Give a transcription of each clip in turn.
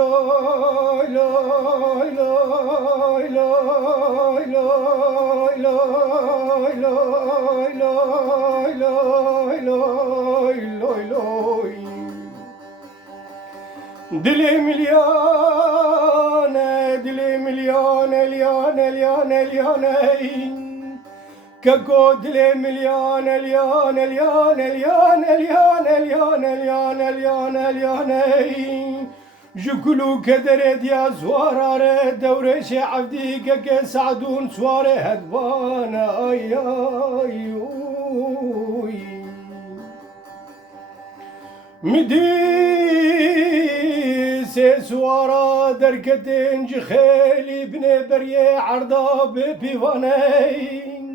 لوي لوي لوي لوي لوي لوي لوي لوي لوي لوي لوي لوي دلي مليانة دلي مليانة ليانة ليانة ليانة كاكو دلي مليانة ليانة ليانة ليانة ليانة ليانة ليانة ليانة ليانة جكلو كدر ديا زوارة دورش عبدي كاكي سعدون سوارة هدوانا اي اي مدي سوارة دركتين جخيلي بني بريه عرضا ببيوانين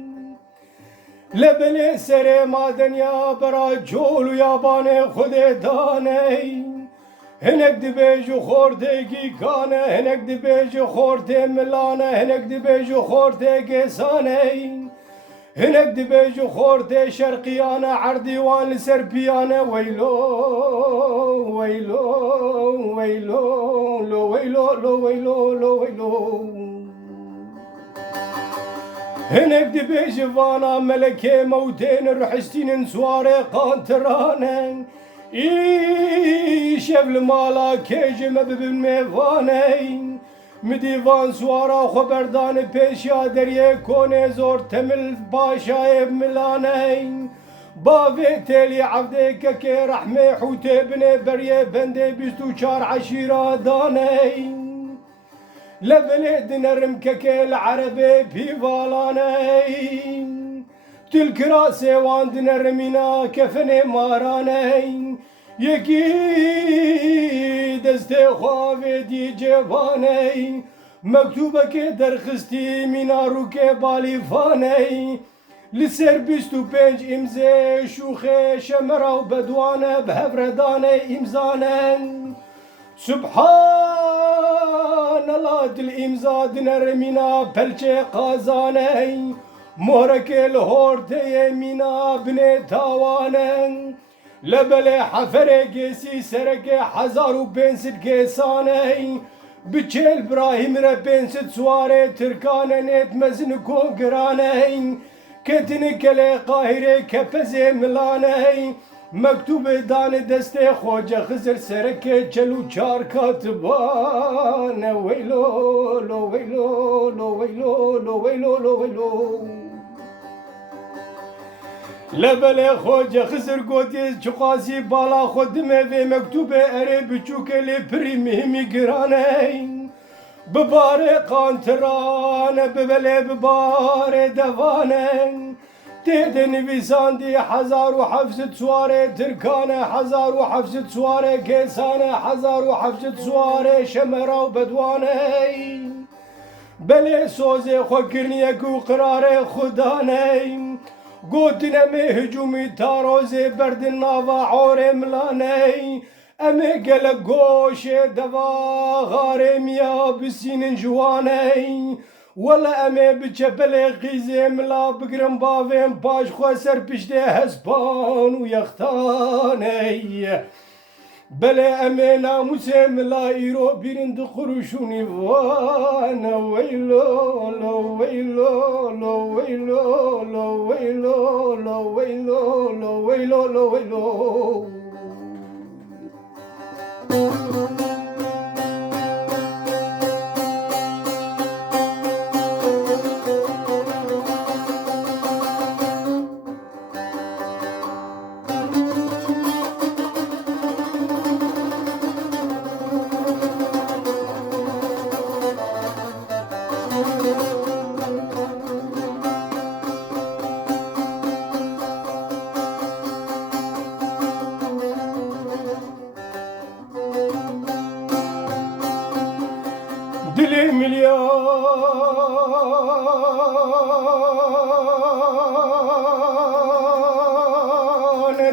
لبني سري مادنيا برا جولو ياباني خودي داني هنك دبيجو خورتي كانه هنك دبيجو خورتي ملانه هنك دبيجو خورتي كيساني هنك دبيجو خورتي شرقيانه عرديوان لسربيانه ويلو ويلو ويلو لو ويلو لو ويلو لو ويلو هنك دبيجو فانا ملكي موتين الرحشتين سواري قانترانين شب المالا کیجم ببین میوانه مدیوان سوارا خبردان پیشیا دریه کنه زور تمل باشای ملانه باوی تلی عبده که رحمه حوته بنه بریه بنده بیستو چار عشیره دانه لبنه دنرم که العربه پیوالانه تلك راسي واندنا رمينا كفني ماراني يكي دستي خوافي دي جباني مكتوبك درخستي مناروك بالي فاني لسر بيستو بينج امزي شوخي شمرا وبدوانه بهفرداني امزانا سبحان الله دل امزاد نرمينا بلچه قازاني مهرك الهورتي منا بني تاوانن لبلي حفرك سي سرك حزار وبنسد كيساني بچل براهيم ربنسد سواري تركانه نت مزن كونغراني كتنك القاهرة كفزي ملاني مكتوب دان دستي خوجة خزر سرك جلو چار كاتبان ويلو لو ويلو لو ويلو لو ويلو لو ويلو لبلي خوجة خزر قوتي چقاسي بالا خودمه في مكتوبة اري بچوك لي بري مهمي گراني بباري قانتران ببلي بباري دوانن تهدي نویساندی 1700 سواره ترکانه 1700 سواره کیسانه 1700 سواره شمرا و بدوانه بله سوزه خوکرنیه کو قرار خدانه گوتنمه هجومی تاروزه بردن ناوا عور ملانه امه گل گوش دوا غارم یا بسین جوانه ولا امي بجبل غيزي ملا بقرم بافين باش خوسر بجدي هسبان ويختاني بلا امي ناموسي ملا ايرو بيرند خروشوني وانا ويلو لو ويلو لو ويلو لو ويلو لو ويلو لو ويلو لو ويلو دلي مليان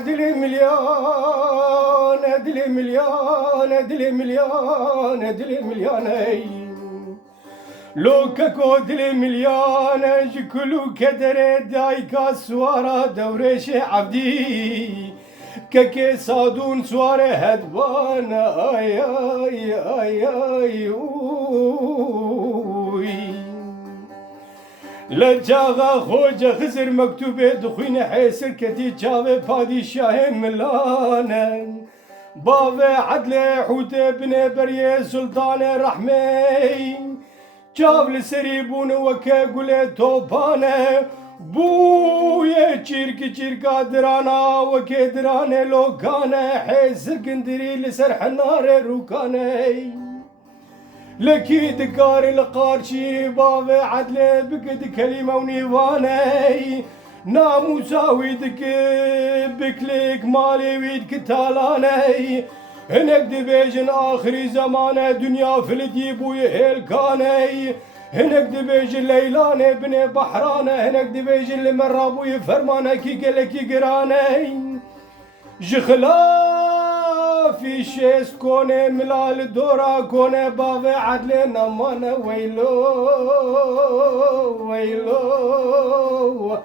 دلي مليان دلي مليان دلي مليان دلي مليان لو كاكو دلي مليان جكلو كدر دايكا سوارا دورش عبدي ككي صادون سواره هدبان آي آي آي آي أوي لجاغا خوجة خزر مكتوبة دخوين حيسر كتي جاوه پادشاه ملانا باوه عدل حوته بن بريه سلطان رحمي جاو لسري بون وكه گله توپانه بوye çirka dirana وكه درانه لوكانه حيسر كندري لسر حناره روكانه لكي دكار القارشي باوي عدل بقد كلمة ونيواني ناموساوي دك بكليك مالي ويد كتالاني هنك دبيجن آخري زمانه دنيا فلدي بوي هيلكاني هنك دبيجن ليلاني بني بحرانه هنك دبيجن لمرابوي فرمانه كي قلكي قراني جخلا في شيس كونه ملال دورا كونه باوي عدل نمان ويلو ويلو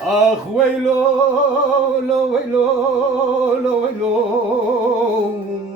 اخ ويلو لو ويلو لو ويلو